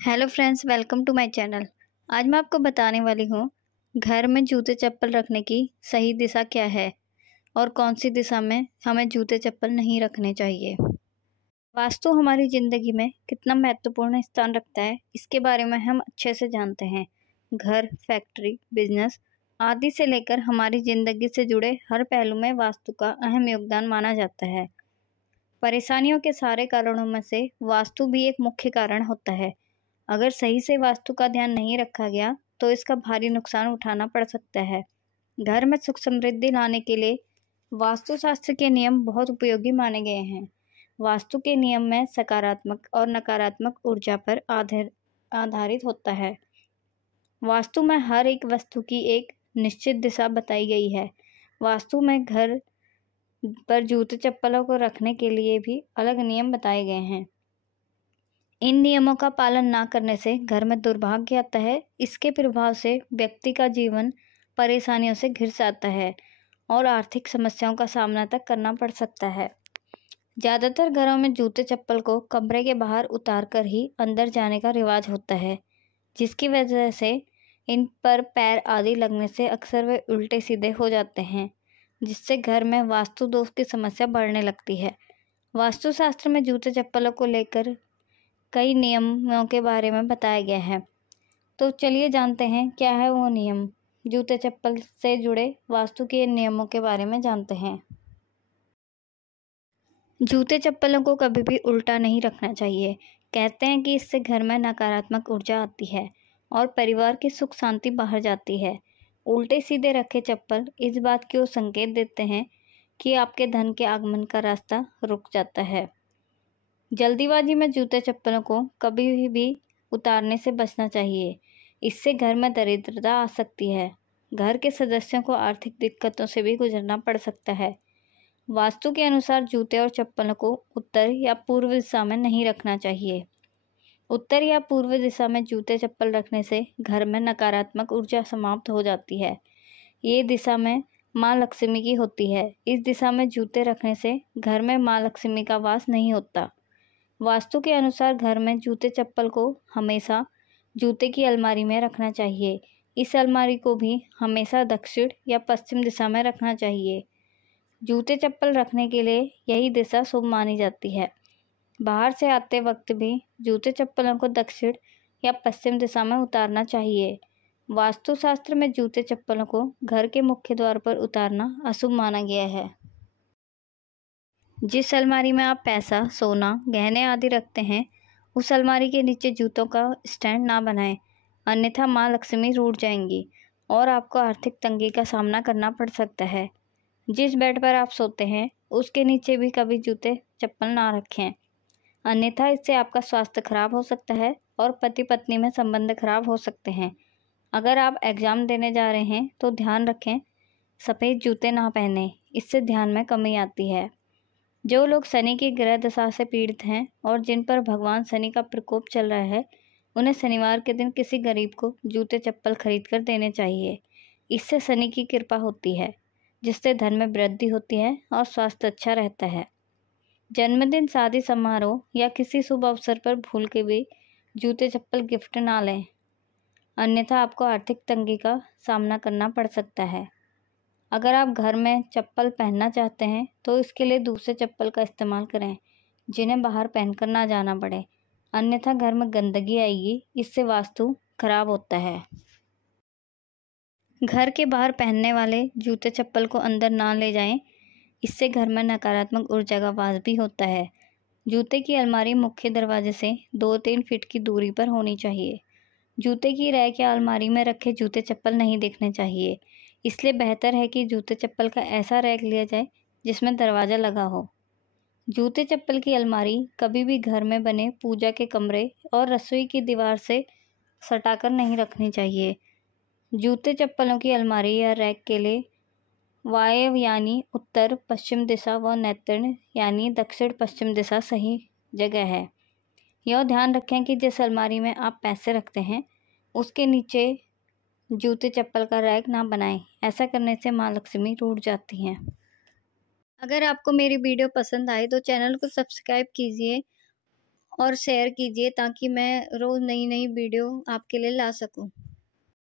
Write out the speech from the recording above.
Hello friends, welcome to my channel. आज मैं आपको बताने वाली हूँ घर में जूते चप्पल रखने की सही दिशा क्या है और कौन सी दिशा में हमें जूते चप्पल नहीं रखने चाहिए। वास्तु हमारी ज़िंदगी में कितना महत्वपूर्ण स्थान रखता है, इसके बारे में हम अच्छे से जानते हैं। घर, फैक्ट्री, बिजनेस आदि से लेकर हमारी ज़िंदगी से जुड़े हर पहलू में वास्तु का अहम योगदान माना जाता है। परेशानियों के सारे कारणों में से वास्तु भी एक मुख्य कारण होता है। अगर सही से वास्तु का ध्यान नहीं रखा गया तो इसका भारी नुकसान उठाना पड़ सकता है। घर में सुख समृद्धि लाने के लिए वास्तुशास्त्र के नियम बहुत उपयोगी माने गए हैं। वास्तु के नियम में सकारात्मक और नकारात्मक ऊर्जा पर आधारित होता है। वास्तु में हर एक वस्तु की एक निश्चित दिशा बताई गई है। वास्तु में घर पर जूते चप्पलों को रखने के लिए भी अलग नियम बताए गए हैं। इन नियमों का पालन ना करने से घर में दुर्भाग्य आता है। इसके प्रभाव से व्यक्ति का जीवन परेशानियों से घिर जाता है और आर्थिक समस्याओं का सामना तक करना पड़ सकता है। ज़्यादातर घरों में जूते चप्पल को कमरे के बाहर उतार कर ही अंदर जाने का रिवाज होता है, जिसकी वजह से इन पर पैर आदि लगने से अक्सर वे उल्टे सीधे हो जाते हैं, जिससे घर में वास्तु दोष की समस्या बढ़ने लगती है। वास्तुशास्त्र में जूते चप्पलों को लेकर कई नियमों के बारे में बताया गया है। तो चलिए जानते हैं क्या है वो नियम। जूते चप्पल से जुड़े वास्तु के नियमों के बारे में जानते हैं। जूते चप्पलों को कभी भी उल्टा नहीं रखना चाहिए। कहते हैं कि इससे घर में नकारात्मक ऊर्जा आती है और परिवार की सुख शांति बाहर जाती है। उल्टे सीधे रखे चप्पल इस बात की ओर संकेत देते हैं कि आपके धन के आगमन का रास्ता रुक जाता है। जल्दीबाजी में जूते चप्पलों को कभी भी उतारने से बचना चाहिए। इससे घर में दरिद्रता आ सकती है। घर के सदस्यों को आर्थिक दिक्कतों से भी गुजरना पड़ सकता है। वास्तु के अनुसार जूते और चप्पलों को उत्तर या पूर्व दिशा में नहीं रखना चाहिए। उत्तर या पूर्व दिशा में जूते चप्पल रखने से घर में नकारात्मक ऊर्जा समाप्त हो जाती है। ये दिशा में माँ लक्ष्मी की होती है। इस दिशा में जूते रखने से घर में माँ लक्ष्मी का वास नहीं होता। वास्तु के अनुसार घर में जूते चप्पल को हमेशा जूते की अलमारी में रखना चाहिए। इस अलमारी को भी हमेशा दक्षिण या पश्चिम दिशा में रखना चाहिए। जूते चप्पल रखने के लिए यही दिशा शुभ मानी जाती है। बाहर से आते वक्त भी जूते चप्पलों को दक्षिण या पश्चिम दिशा में उतारना चाहिए। वास्तुशास्त्र में जूते चप्पलों को घर के मुख्य द्वार पर उतारना अशुभ माना गया है। जिस अलमारी में आप पैसा, सोना, गहने आदि रखते हैं, उस अलमारी के नीचे जूतों का स्टैंड ना बनाएं, अन्यथा माँ लक्ष्मी रूठ जाएंगी और आपको आर्थिक तंगी का सामना करना पड़ सकता है। जिस बेड पर आप सोते हैं, उसके नीचे भी कभी जूते चप्पल ना रखें, अन्यथा इससे आपका स्वास्थ्य खराब हो सकता है और पति पत्नी में संबंध खराब हो सकते हैं। अगर आप एग्ज़ाम देने जा रहे हैं तो ध्यान रखें सफ़ेद जूते ना पहनें, इससे ध्यान में कमी आती है। जो लोग शनि की ग्रह दशा से पीड़ित हैं और जिन पर भगवान शनि का प्रकोप चल रहा है, उन्हें शनिवार के दिन किसी गरीब को जूते चप्पल खरीद कर देने चाहिए। इससे शनि की कृपा होती है, जिससे धन में वृद्धि होती है और स्वास्थ्य अच्छा रहता है। जन्मदिन, शादी समारोह या किसी शुभ अवसर पर भूल के भी जूते चप्पल गिफ्ट ना लें, अन्यथा आपको आर्थिक तंगी का सामना करना पड़ सकता है। अगर आप घर में चप्पल पहनना चाहते हैं तो इसके लिए दूसरे चप्पल का इस्तेमाल करें, जिन्हें बाहर पहनकर ना जाना पड़े, अन्यथा घर में गंदगी आएगी। इससे वास्तु खराब होता है। घर के बाहर पहनने वाले जूते चप्पल को अंदर ना ले जाएं, इससे घर में नकारात्मक ऊर्जा का वास भी होता है। जूते की अलमारी मुख्य दरवाजे से 2-3 फीट की दूरी पर होनी चाहिए। जूते की रैक या अलमारी में रखे जूते चप्पल नहीं देखने चाहिए, इसलिए बेहतर है कि जूते चप्पल का ऐसा रैक लिया जाए जिसमें दरवाज़ा लगा हो। जूते चप्पल की अलमारी कभी भी घर में बने पूजा के कमरे और रसोई की दीवार से सटाकर नहीं रखनी चाहिए। जूते चप्पलों की अलमारी या रैक के लिए वायव्य यानी उत्तर पश्चिम दिशा व नैऋत्य यानी दक्षिण पश्चिम दिशा सही जगह है। यह ध्यान रखें कि जिस अलमारी में आप पैसे रखते हैं, उसके नीचे जूते चप्पल का रैक ना बनाएं। ऐसा करने से माँ लक्ष्मी रूठ जाती हैं। अगर आपको मेरी वीडियो पसंद आए तो चैनल को सब्सक्राइब कीजिए और शेयर कीजिए ताकि मैं रोज़ नई-नई वीडियो आपके लिए ला सकूँ।